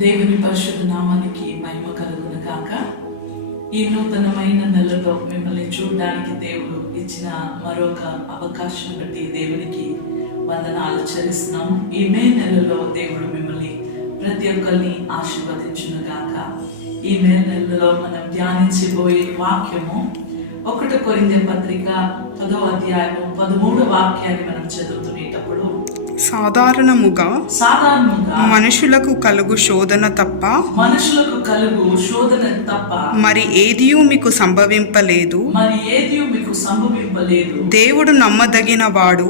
దేవుని పరిశుద్ధ నామానికి మహిమ కలుగును గాక. ఈ నూతనమైన నెలలో మిమ్మల్ని చూడడానికి దేవుడు ఇచ్చిన మరొక అవకాశం బట్టి దేవునికి వందనాలు చెల్లిస్తున్నాము. ఈ మే నెలలో దేవుడు మిమ్మల్ని ప్రతి ఒక్కరిని ఆశీర్వదించును గాక. ఈ మే నెలలో మనం ధ్యానించబోయే వాక్యము 1 కొరింథీ పత్రిక 10వ అధ్యాయము 13వ వాక్యాన్ని మనం చదువుతునేటప్పుడు, సాధారణముగా మనుషులకు కలుగు శోధన తప్ప మరి ఏదియూ మీకు సంభవింపలేదు. దేవుడు నమ్మదగిన వాడు,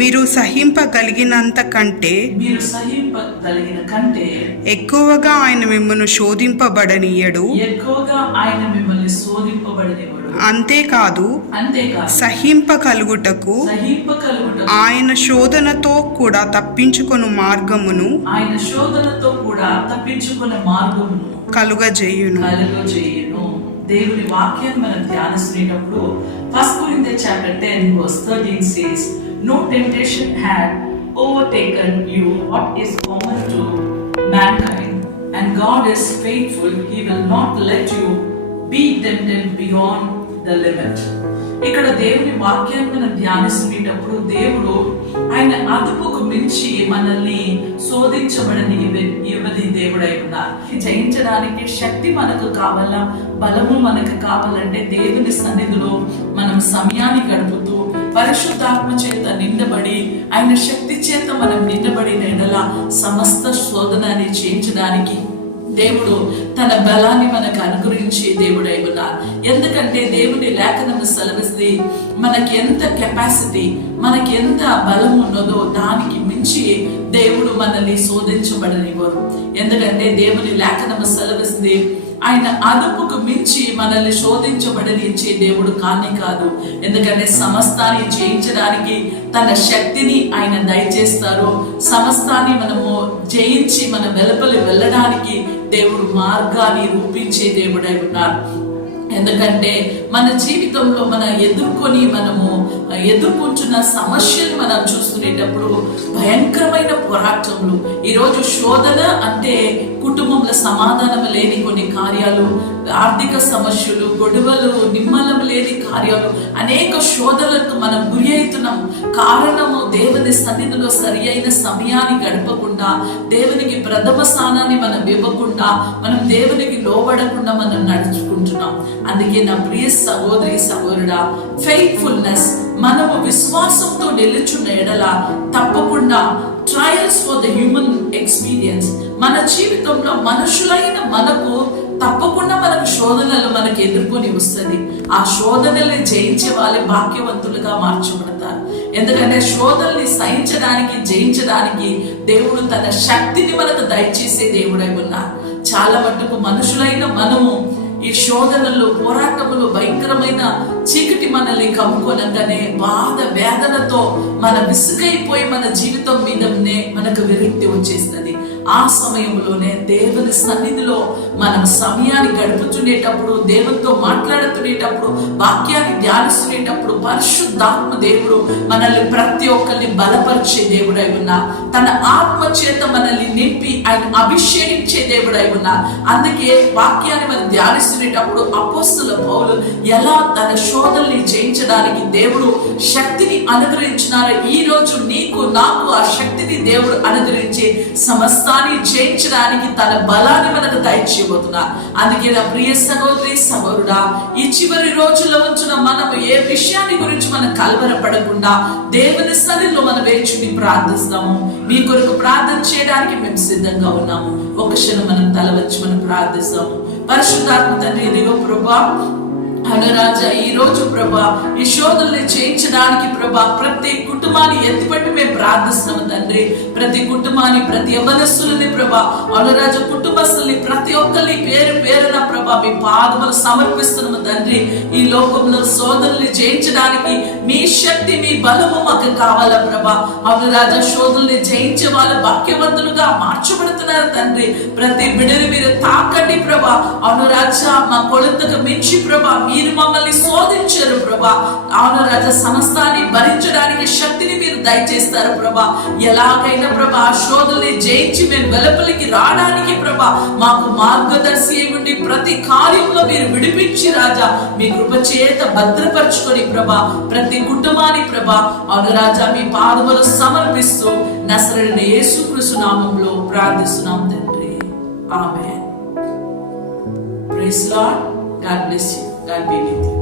మీరు సహింపగలిగినంత కంటే ఎక్కువగా ఆయన మిమ్మల్ని శోధింపబడనీయడు. అంతేకాదు సహింపకలుగుటకు ఆయన శోధనతో కూడా తప్పించుకొను మార్గమును కలుగజేయును. దేవుని వాక్యాన్ని మనం ధ్యానిస్తున్నప్పుడు 1 Corinthians chapter 10 verse 13 says, "No temptation had overtaken you what is common to mankind, and God is faithful; he will not let you be tempted beyond the limit." ఇక్కడ దేవుని వాక్యాన్ని మనం ధ్యానిస్తున్నప్పుడు దేవుడు ఆయన అదుపుకు మించి మనల్ని శోధించబడని ఇవ్వని దేవుడై ఉన్నారు. జయించడానికి శక్తి మనకు కావాలా, బలము మనకు కావాలంటే దేవుని సన్నిధిలో మనం సమయాన్ని గడుపుతూ పరిశుద్ధాత్మ చేత నిండబడి ఆయన శక్తి చేత మనం నిండబడిన ఎడల సమస్త శోధనని జయించడానికి దేవుడు తన బలాన్ని మనకు అనుగ్రహించి దేవుడై ఉన్నారు. ఎందుకంటే దేవుని లేఖనము సెలవిస్తే మనకి ఎంత కెపాసిటీ, మనకి ఎంత బలం ఉన్నదో దానికి మించి దేవుడు మనల్ని శోధించబడనివ్వరు. ఎందుకంటే దేవుని లేఖనము సెలవిస్తే ఆయన అదుపుకు మించి మనల్ని శోధించబడనిచ్చే దేవుడు కానే కాదు. ఎందుకంటే సమస్తాన్ని జయించడానికి తన శక్తిని ఆయన దయచేస్తారు. సమస్తాన్ని మనము జయించి మన వెలుపలి వెళ్ళడానికి దేవుడు మార్గాన్ని రూపించే దేవుడై ఉన్నారు. ఎందుకంటే మన జీవితంలో మనము ఎదుర్కొంటున్న సమస్యలు మనం చూసుకునేటప్పుడు భయంకరమైన పోరాటములు. ఈరోజు శోధన అంటే కుటుంబంలో సమాధానం లేని కొన్ని కార్యాలు, ఆర్థిక సమస్యలు, గొడవలు, నిమ్మలం లేని కార్యాలు, అనేక శోధనలకు మనం గురి అవుతున్నాం. కారణము దేవుని సన్నిధిలో సరి అయిన సమయాన్ని గడపకుండా, దేవునికి ప్రథమ స్థానాన్ని మనం ఇవ్వకుండా, మనం దేవునికి లోబడకుండా మనం నడుచుకుంటున్నాం. అందుకే నా ప్రియ సహోదరి సహోదరుడా, ఫెయిత్ఫుల్నెస్, మనము విశ్వాసంతో నిలుచున్న ఎడల తప్పకుండా trials for the human experience, మన జీవితంలో మనుషులైన మనకు తప్పకుండా మనకు శోధనలు మనకు ఎదుర్కొని వస్తుంది. ఆ శోధనల్ని జయించే వాళ్ళే భాగ్యవంతులుగా మార్చబడతారు. ఎందుకంటే శోధనల్ని సహించడానికి, జయించడానికి దేవుడు తన శక్తిని మనకు దయచేసే దేవుడై ఉన్నారు. చాలా మటుకు మనుషులైన మనము ఈ శోధనలు, పోరాటములు, భయంకరమైన చీకటి మనల్ని కమ్ముకోనంగానే బాధ వేదనతో మన విసుగైపోయి మన జీవితం మీదనే మనకు విరక్తి వచ్చేస్తుంది. ఆ సమయంలోనే దేవుని సన్నిధిలో మనం సమయాన్ని గడుపుతునేటప్పుడు, దేవునితో మాట్లాడుతునేటప్పుడు, వాక్యాన్ని ధ్యానిస్తునేటప్పుడు పరిశుద్ధాత్మ దేవుడు మనల్ని ప్రతి ఒక్కరిని బలపరిచే దేవుడై ఉన్నా, తన ఆత్మ చేత మనల్ని నింపి ఆయన అభిషేకించే దేవుడై ఉన్నా. అందుకే వాక్యాన్ని మనం ధ్యానిస్తునేటప్పుడు అపోస్తలుల పౌలు ఎలా తన శోధనల్ని జయించడానికి దేవుడు శక్తిని అనుగ్రహించినారో, ఈ రోజు నీకు నాకు ఆ శక్తిని దేవుడు అనుగ్రహించి సమస్తాన్ని జయించడానికి తన బలాన్ని మనకు దయచేయబోతున్నారు. అందుకే నా ప్రియ సహోదరి సహోదరుడా, ఈ చివరి రోజుల్లో ఉంచిన మనము ఏ విషయాన్ని గురించి మనం కలవరపడకుండా దేవుని సన్నిధిలో మనం వేచి ప్రార్థిస్తాము. మీ కొరకు ప్రార్థన చేయడానికి మేము సిద్ధంగా ఉన్నాము. ఒక క్షణం మనం తల వచ్చి మనం ప్రార్థిస్తాము. పరిశుద్ధాత్మ తండ్రి, ఇదిగో ప్రభా అనురాజా, ఈ రోజు ప్రభా ఈ శోధనల్ని చేయించడానికి ప్రభా ప్రతి కుటుంబాన్ని ఎత్తిపట్టి మేము ప్రార్థిస్తున్నాము తండ్రి. ప్రతి కుటుంబాన్ని, ప్రతి యవనస్తులని ప్రభా, అనురాజ కుటుంబస్తుల్ని ప్రతి ఒక్కరిని పేరు పేరున ప్రభా మీ పాదములు సమర్పిస్తున్నాము తండ్రి. ఈ లోకంలో శోధనల్ని జయించడానికి మీ శక్తి, మీ బలము మాకు కావాలా ప్రభా. అనురాజ శోధనల్ని జయించే వాళ్ళు భాగ్యవంతులుగా మార్చబడుతున్నారు తండ్రి. ప్రతి బిడ్డని మీరు తాకండి ప్రభా. అనురాజ మా కొలతకు మించి ప్రభా మీరు మమ్మల్ని శోధించారు ప్రభా. అవును రాజా, సమస్తాన్ని భరించడానికి శక్తిని మీరు దయచేస్తారు ప్రభా. ఎలాగైనా ప్రభా ఆ శోధనని జయించి మేము వెలుపలికి రావడానికి ప్రభా మాకు మార్గదర్శి ఉండి ప్రతి కార్యంలో మీరు విడిపించి రాజా మీ కృప చేత భద్రపరచుకొని ప్రభా ప్రతి కుటుంబాన్ని ప్రభా అవును రాజా మీ పాదములు సమర్పిస్తూ నజరేయుడైన యేసుక్రీస్తు నామములో ప్రార్థిస్తున్నాం తండ్రి. ఆమేన్. Praise Lord. God bless you. God be with you.